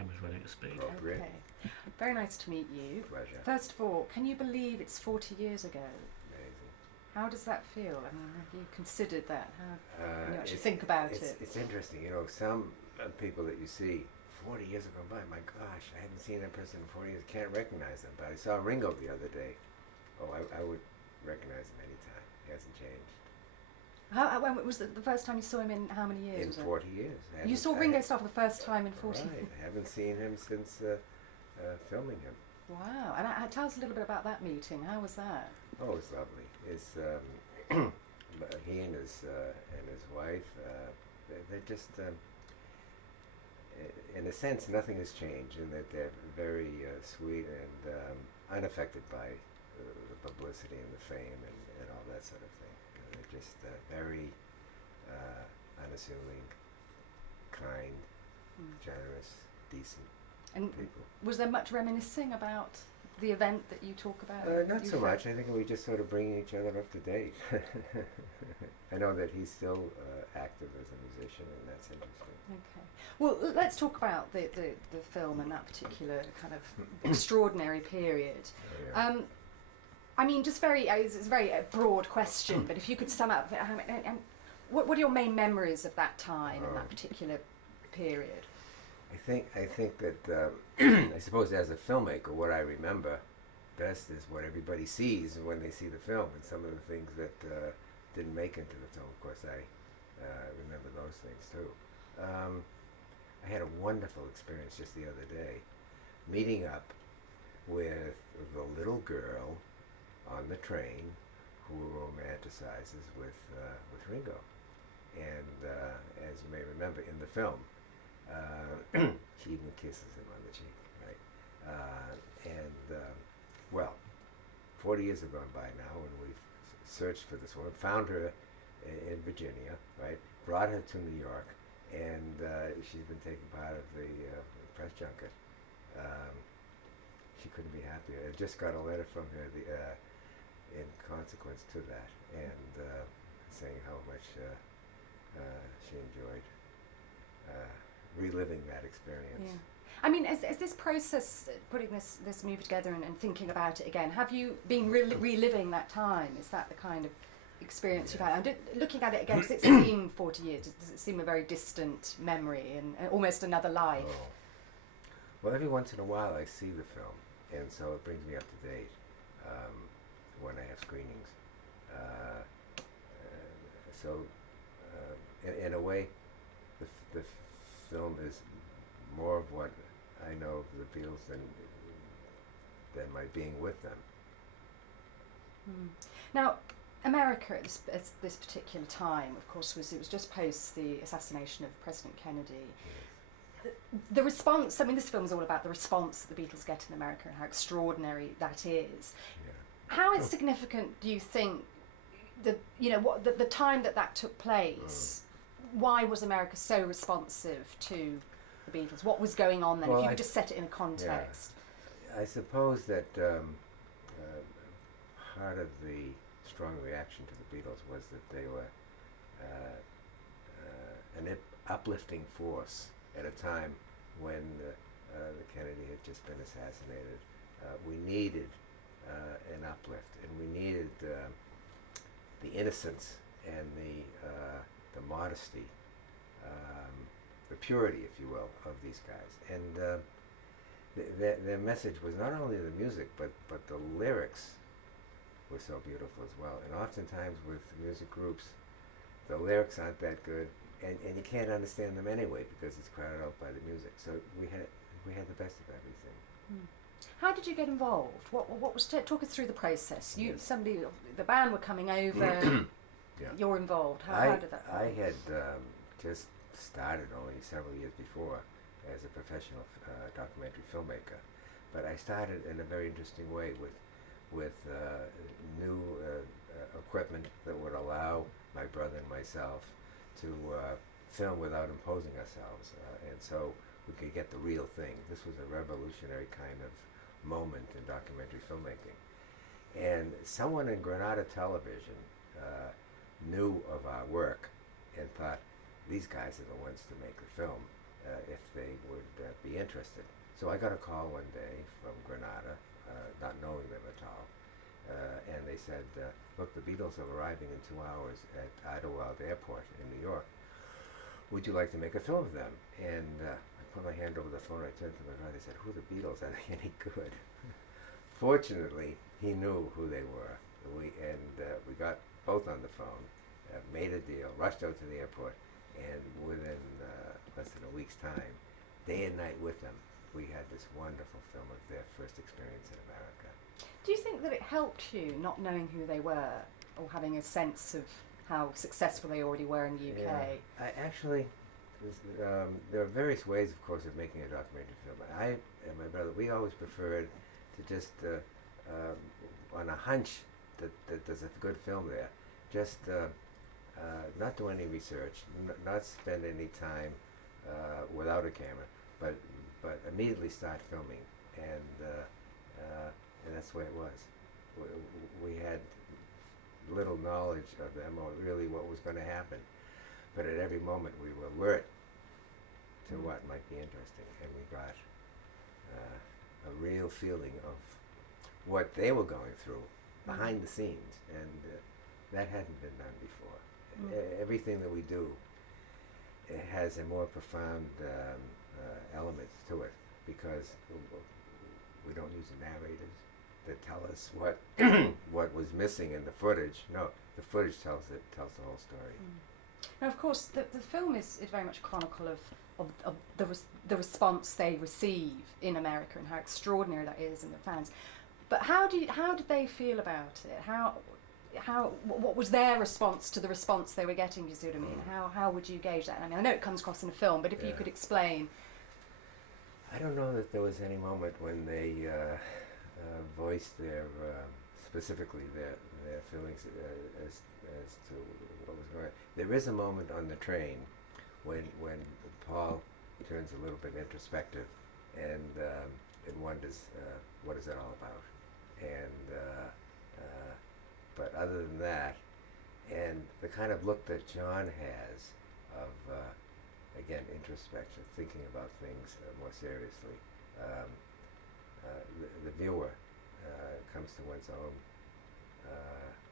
camera's ready to speak. Appropriate. Okay. Very nice to meet you. Pleasure. First of all, can you believe it's 40 years ago? Amazing. How does that feel? I mean, have you considered that? How when you actually It's- think about it's, it? It's interesting, you know, some people that you see 40 years ago by, my gosh, I haven't seen that person in 40 years, can't recognize them. But I saw Ringo the other day. Oh, I would recognize him anytime. He hasn't changed. When was the first time you saw him in how many years? In was it? 40 years. You saw Ringo Starr for the first time in 40 Right. years? I haven't seen him since filming him. Wow. And tell us a little bit about that meeting. How was that? Oh, it's lovely. It's he and his wife. They're just, in a sense, nothing has changed in that they're very sweet and unaffected by the publicity and the fame and all that sort of thing. They're just very unassuming, kind, generous, decent And people. was there much reminiscing about the event that you talk about? Not You so felt- much. I think we just sort of bringing each other up to date. I know that he's still active as a musician, and that's interesting. Okay. Well, let's talk about the film and that particular kind of extraordinary period. Yeah. I mean, just it's a very broad question, but if you could sum up, what are your main memories of that time and that particular period? I think that I suppose as a filmmaker, what I remember best is what everybody sees when they see the film, and some of the things that didn't make into the film. Of course, I remember those things too. I had a wonderful experience just the other day, meeting up with the little girl on the train who romanticizes with Ringo, and as you may remember in the film. She even kisses him on the cheek, right? Well, 40 years have gone by now, and we've searched for this woman, found her in Virginia, right? Brought her to New York, and she's been taking part of the press junket. She couldn't be happier. I just got a letter from her in consequence to that, and saying how much she enjoyed reliving that experience. Yeah. I mean, as this process, putting this movie together and thinking about it again, have you been reliving that time? Is that the kind of experience you've had? Looking at it again, does it seem 40 years? Does it seem a very distant memory and almost another life? Oh. Well, every once in a while I see the film, and so it brings me up to date when I have screenings. In a way, the film is more of what I know of the Beatles than my being with them. Now, America at this particular time, of course, it was just post the assassination of President Kennedy. The response, I mean, this film is all about the response that the Beatles get in America and how extraordinary that is. Yeah. How significant do you think the time that took place? Why was America so responsive to the Beatles? What was going on then? Well, if you could just set it in a context. I suppose that part of the strong reaction to the Beatles was that they were an uplifting force at a time when the Kennedy had just been assassinated. We needed an uplift, and we needed the innocence and the modesty, the purity, if you will, of these guys. And their message was not only the music, but the lyrics were so beautiful as well. And oftentimes with music groups, the lyrics aren't that good, and you can't understand them anyway because it's crowded out by the music. So we had the best of everything. How did you get involved? What was talk us through the process? Yes. The band were coming over. Yeah. You're involved. How did that? I had just started only several years before as a professional documentary filmmaker, but I started in a very interesting way with new equipment that would allow my brother and myself to film without imposing ourselves, and so we could get the real thing. This was a revolutionary kind of moment in documentary filmmaking, and someone in Granada Television knew of our work and thought, these guys are the ones to make the film if they would be interested. interested. So I got a call one day from Granada, not knowing them at all, and they said, look, the Beatles are arriving in 2 hours at Idlewild Airport in New York. Would you like to make a film of them? And I put my hand over the phone, I turned to the guy, they said, who are the Beatles? Are they any good? Fortunately, he knew who they were. We got both on the phone, made a deal, rushed out to the airport, and within less than a week's time, day and night with them, we had this wonderful film of their first experience in America. Do you think that it helped you not knowing who they were, or having a sense of how successful they already were in the UK? Yeah. I actually, there are various ways, of course, of making a documentary film. I and my brother, we always preferred to just, on a hunch that there's a good film there, just not do any research, not spend any time without a camera, but immediately start filming, and that's the way it was. We had little knowledge of them or really what was going to happen, but at every moment we were alert to what might be interesting, and we got a real feeling of what they were going through behind the scenes, and that hadn't been done before. Everything that we do, it has a more profound element to it, because we don't use narrators that tell us what what was missing in the footage. No, the footage tells the whole story. Now, of course, the film is very much a chronicle of the response they receive in America and how extraordinary that is, and the fans. But how did they feel about it? What was their response to the response they were getting? You see what I mean? How would you gauge that? I mean, I know it comes across in a film, but if you could explain. I don't know that there was any moment when they voiced their specifically their feelings as to what was going on. There is a moment on the train when Paul turns a little bit introspective and wonders what is it all about, and but other than that, and the kind of look that John has of again, introspection, thinking about things more seriously. The viewer comes to one's own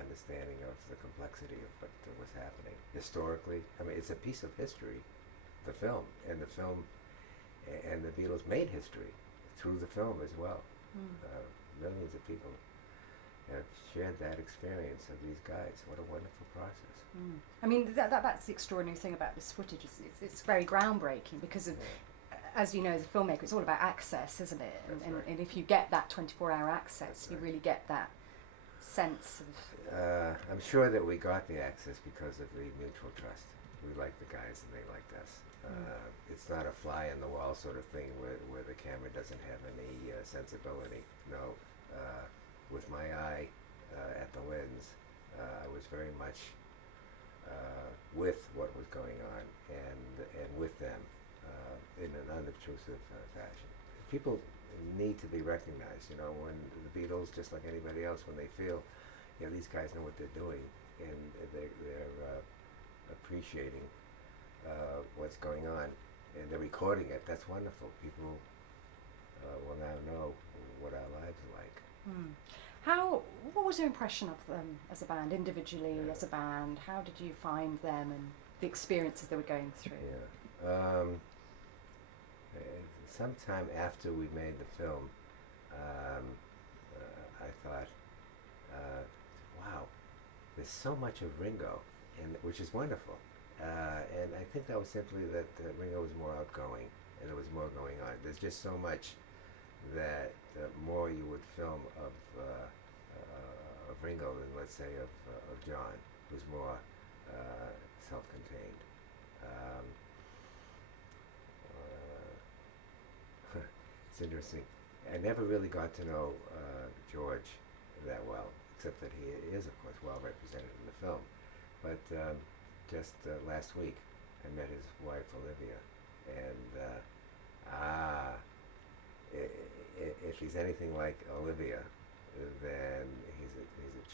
understanding of the complexity of what was happening historically. I mean, it's a piece of history, the film, and the Beatles made history through the film as well. Millions of people have shared that experience of these guys. What a wonderful process. I mean, that's the extraordinary thing about this footage. It's very groundbreaking because of, as you know, as a filmmaker, it's all about access, isn't it? And if you get that 24-hour access, you really get that sense of... I'm sure that we got the access because of the mutual trust. We liked the guys and they liked us. It's not a fly-on-the-wall sort of thing where the camera doesn't have any sensibility. No. With my eye at the lens, I was very much with what was going on and with them in an unobtrusive fashion. People need to be recognized, you know, when the Beatles, just like anybody else, when they feel, you know, these guys know what they're doing and they're appreciating what's going on and they're recording it. That's wonderful. People will now know what our lives are like. What was your impression of them as a band, individually, as a band? How did you find them and the experiences they were going through? Yeah. Sometime after we made the film, I thought, wow, there's so much of Ringo, which is wonderful. And I think that was simply that Ringo was more outgoing and there was more going on. There's just so much that more you would film of Ringo than, let's say, of John, who's more self-contained. It's interesting. I never really got to know George that well, except that he is, of course, well represented in the film. But just last week, I met his wife, Olivia, and if he's anything like Olivia, then he's a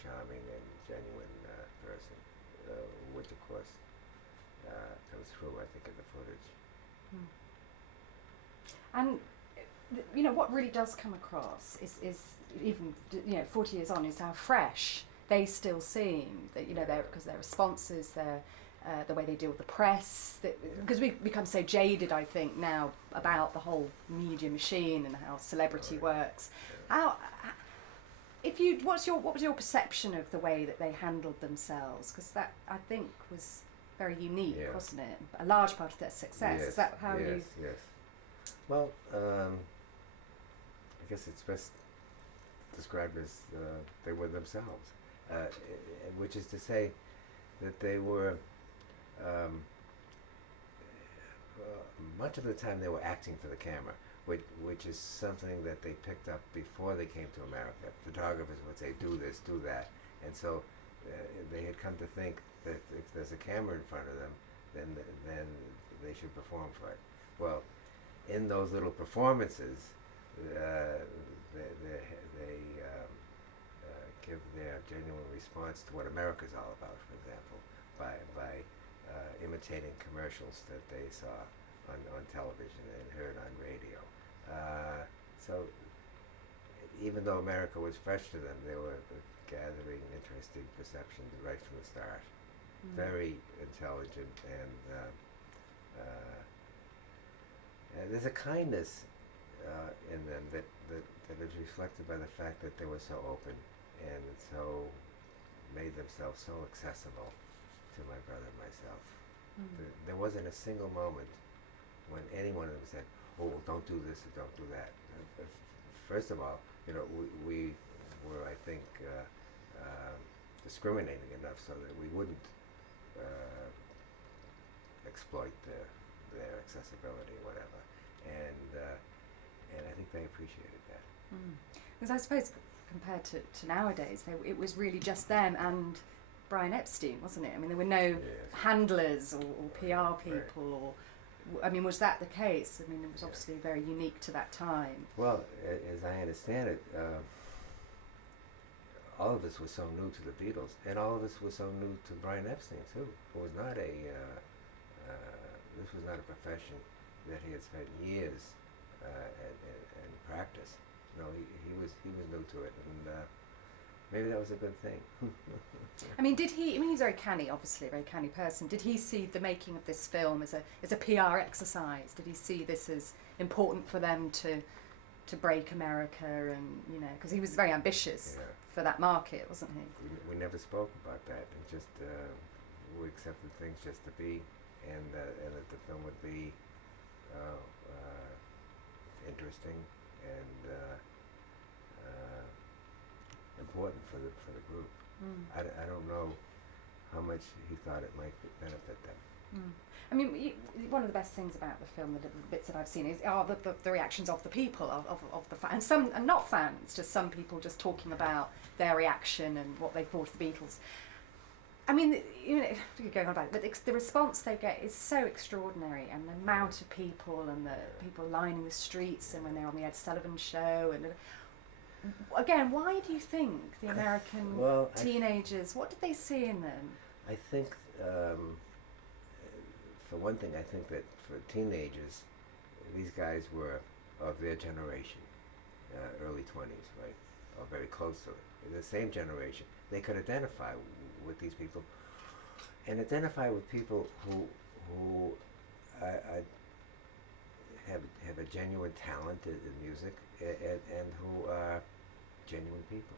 charming and genuine person, which of course comes through, I think, in the footage. And what really does come across is even 40 years on, is how fresh they still seem. That because their responses, the way they deal with the press, because we've become so jaded, I think, now about the whole media machine and how celebrity works. What was your perception of the way that they handled themselves? Because that, I think, was very unique, wasn't it? A large part of their success. Yes, Is that how you? Yes. Well, I guess it's best described as they were themselves, which is to say that they were. Much of the time they were acting for the camera, which is something that they picked up before they came to America. Photographers would say, do this, do that. And so they had come to think that if there's a camera in front of them, then they should perform for it. Well, in those little performances, they give their genuine response to what America's all about, for example, by imitating commercials that they saw on television and heard on radio. So even though America was fresh to them, they were gathering interesting perceptions right from the start. Very intelligent, and there's a kindness in them that is reflected by the fact that they were so open and so made themselves so accessible to my brother and myself. There wasn't a single moment when any one of them said, "Oh, well, don't do this or don't do that." First of all, we were, I think, discriminating enough so that we wouldn't exploit their accessibility or whatever, and I think they appreciated that. Because I suppose compared to nowadays, it was really just them and Brian Epstein, wasn't it? I mean, there were no handlers or PR people, or I mean, was that the case? I mean, it was obviously very unique to that time. Well, as I understand it, all of us were so new to the Beatles, and all of us were so new to Brian Epstein too, who was not this was not a profession that he had spent years in practice. No, he was new to it, and maybe that was a good thing. I mean, he's very canny, obviously, a very canny person. Did he see the making of this film as a PR exercise? Did he see this as important for them to break America, and because he was very ambitious for that market, wasn't he? We never spoke about that. It just we accepted things just to be, and that the film would be interesting and important for the group. I don't know how much he thought it might benefit them. I mean, one of the best things about the film, the bits that I've seen, are the reactions of the people, of the fans, and not fans, just some people just talking about their reaction and what they thought of the Beatles. I mean, going on about it, but the response they get is so extraordinary, and the amount of people and the people lining the streets, and when they're on the Ed Sullivan Show, and again, why do you think the American teenagers, what did they see in them? I think, for one thing, I think that for teenagers, these guys were of their generation, early 20s, right, or very close to it. The same generation. They could identify with these people, and identify with people who have a genuine talent in music, and who are genuine people.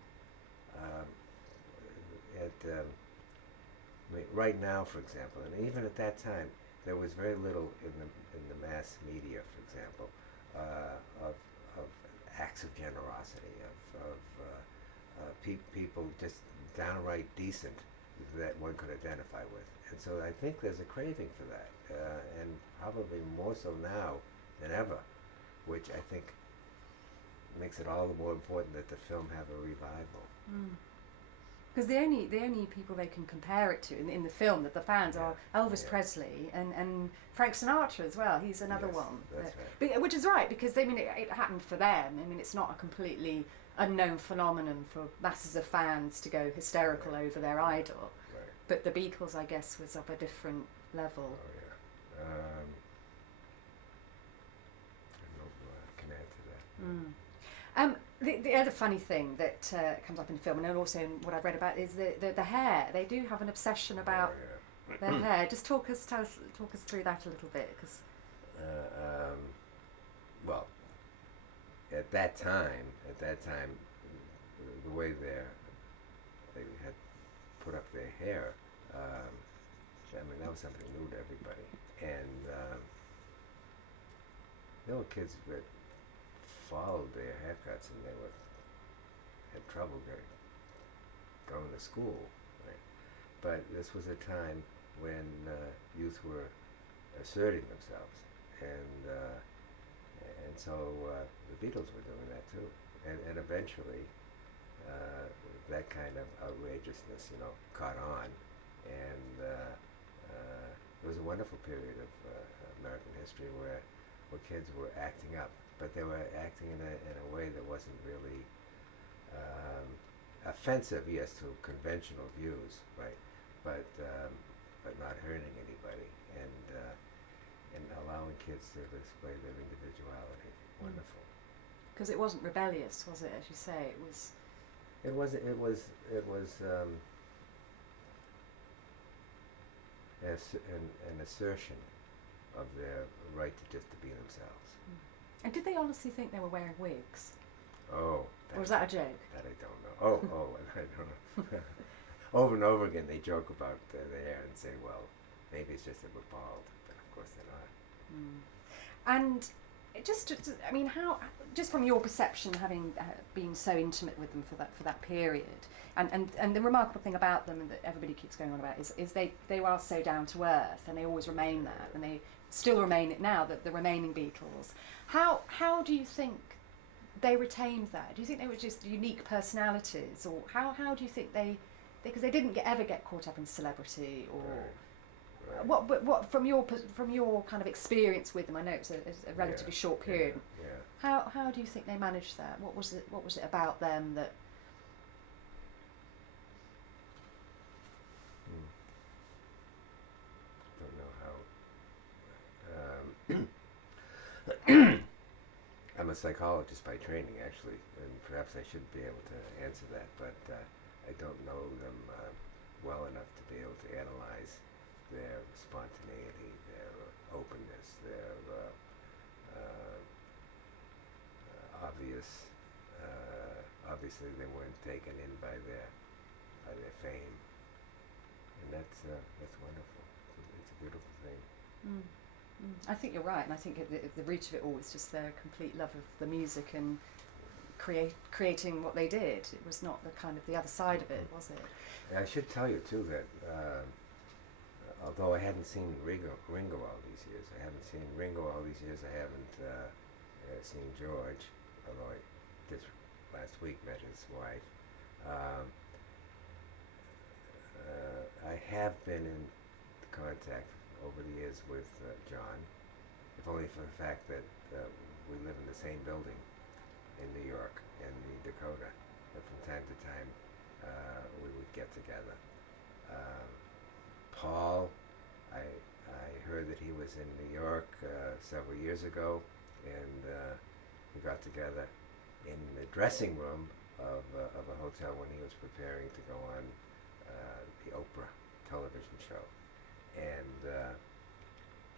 Right now, for example, and even at that time, there was very little in the mass media, for example, of acts of generosity, of people just downright decent that one could identify with. And so I think there's a craving for that, and probably more so now than ever, which I think makes it all the more important that the film have a revival. Because the only people they can compare it to in the film, that the fans, are Elvis Presley and Frank Sinatra as well. He's another one. That's right. Which is right, because it happened for them. I mean, it's not a completely unknown phenomenon for masses of fans to go hysterical over their idol. Right. But the Beatles, I guess, was of a different level. Oh yeah. I don't know. I Mm. The other funny thing that comes up in the film, and also in what I've read about, is the hair. They do have an obsession about their hair. Just talk us through that a little bit, because. Well, at that time, the way they had put up their hair, I mean, that was something new to everybody. And there were kids that followed their haircuts, and they had trouble going to school. Right? But this was a time when youth were asserting themselves, and so the Beatles were doing that too, and eventually that kind of outrageousness, caught on, and it was a wonderful period of American history where kids were acting up, but they were acting in a way that wasn't really offensive, yes, to conventional views, right, but not hurting anybody, and allowing kids to display their individuality. Wonderful. Because it wasn't rebellious, was it? As you say, it was. It was an assertion of their right to just to be themselves. And did they honestly think they were wearing wigs? Oh. Or was that a joke? That I don't know. Oh, I don't know. Over and over again, they joke about their hair and say, well, maybe it's just that we're bald, but of course they're not. And I mean, how, just from your perception, having been so intimate with them for that period, and the remarkable thing about them that everybody keeps going on about is they are so down to earth, and they always remain that, and they still remain it now, the remaining Beatles. How do you think they retained that? Do you think they were just unique personalities, or how do you think because they didn't ever get caught up in celebrity, or Right. what from your kind of experience with them? I know it's a relatively short period. Yeah. How do you think they managed that? What was it about them that? Don't know how. I'm a psychologist by training, actually, and perhaps I should be able to answer that, but I don't know them well enough to be able to analyze their spontaneity, their openness, their obviously they weren't taken in by their fame, and that's wonderful. It's a beautiful thing. I think you're right, and I think the root of it all was just their complete love of the music and creating what they did. It was not the kind of the other side of it, was it? I should tell you too that although I hadn't seen Ringo all these years, I haven't seen George, although I just last week met his wife. I have been in contact over the years with John, if only for the fact that we live in the same building in New York and the Dakota, and from time to time we would get together. Paul, I heard that he was in New York several years ago, and we got together in the dressing room of a hotel when he was preparing to go on the Oprah television show, and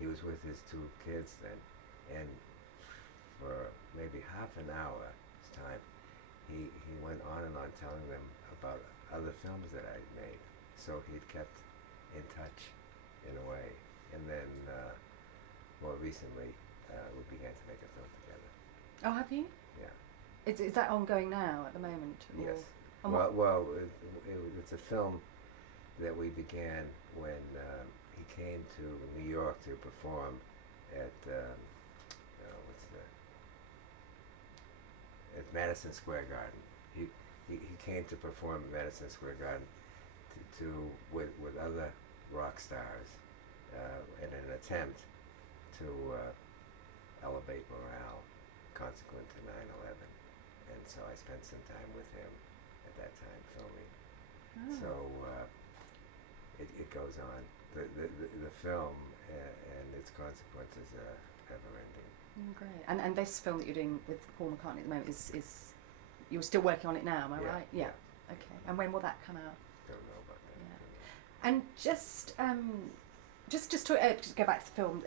he was with his two kids then, and for maybe half an hour's time, he went on and on telling them about other films that I'd made. So he'd kept in touch in a way, and then more recently we began to make a film together. Oh, have you? Yeah. Is that ongoing now at the moment? Yes. Or, Well, it's a film that we began when he came to New York to perform at at Madison Square Garden. He came to perform at Madison Square Garden with other rock stars in an attempt to elevate morale consequent to 9/11, and so I spent some time with him at that time filming. So it goes on. The film and its consequences are never ending. Great. And this film that you're doing with Paul McCartney at the moment is you're still working on it now, am I right? Yeah. Okay. And when will that come out? Don't know about that. Yeah. And just to go back to the film,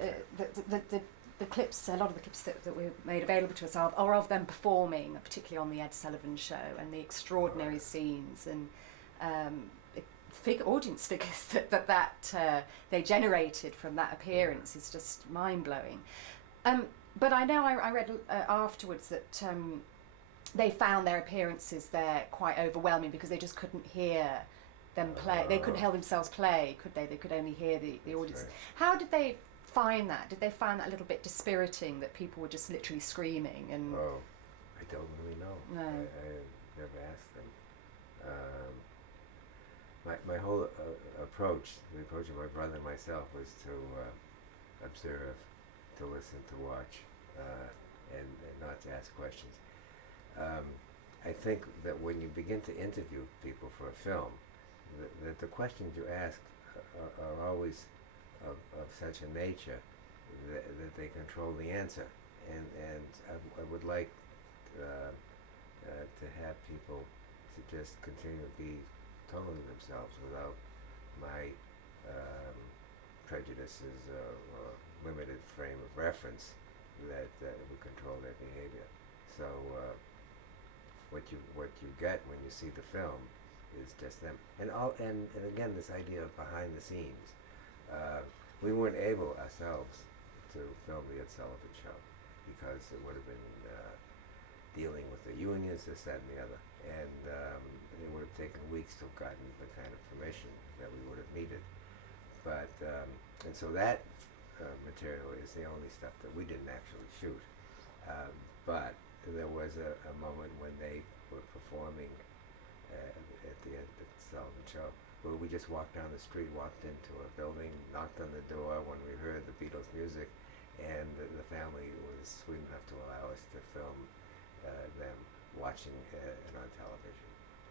the clips, a lot of the clips that were made available to us are of them performing, particularly on the Ed Sullivan Show, and the extraordinary scenes and audience figures that they generated from that appearance is just mind-blowing. But I know I read afterwards that they found their appearances there quite overwhelming because they just couldn't hear them play. They couldn't hear themselves play, could they? They could only hear the audience. Right. How did they find that? Did they find that a little bit dispiriting that people were just literally screaming? And Oh, I don't really know. No. I never asked them. My whole approach, the approach of my brother and myself, was to observe, to listen, to watch, and not to ask questions. I think that when you begin to interview people for a film, the questions you ask are always of such a nature that they control the answer. And I would like to have people to just continue to be totally themselves without my prejudices or limited frame of reference that would control their behavior. So what you get when you see the film is just them. And again, this idea of behind the scenes. We weren't able ourselves to film the Ed Sullivan Show because it would have been dealing with the unions, this, that, and the other. And it would have taken weeks to have gotten the kind of permission that we would have needed. But, and so that material is the only stuff that we didn't actually shoot. But there was a moment when they were performing at the Ed Sullivan Show where we just walked down the street, walked into a building, knocked on the door when we heard the Beatles music, and the family was sweet enough to allow us to film them watching it on television.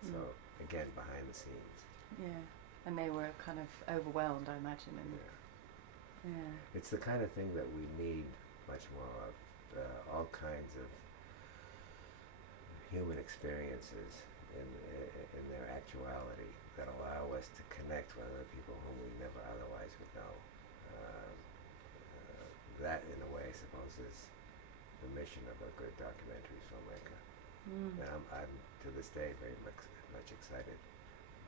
So again, behind the scenes. Yeah, and they were kind of overwhelmed, I imagine. And yeah. It's the kind of thing that we need much more of. All kinds of human experiences in their actuality that allow us to connect with other people whom we never otherwise would know. That, in a way, I suppose, is the mission of a good documentary filmmaker. And I'm to this day very much excited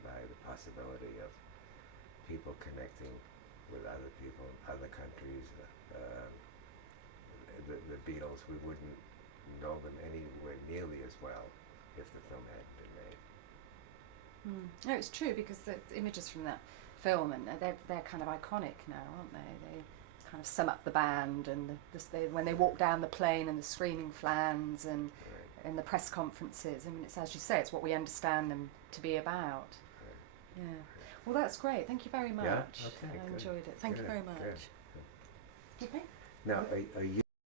by the possibility of people connecting with other people in other countries. The Beatles, we wouldn't know them anywhere nearly as well if the film hadn't been made. No, it's true, because the images from that film, and they're kind of iconic now, aren't they? They kind of sum up the band, and when they walk down the plane, and the screaming fans, and in the press conferences. I mean, it's, as you say, it's what we understand them to be about. Yeah. Well, that's great. Thank you very much. Yeah? Okay, I good. enjoyed it. Thank you very much. Good. Okay. Now, are you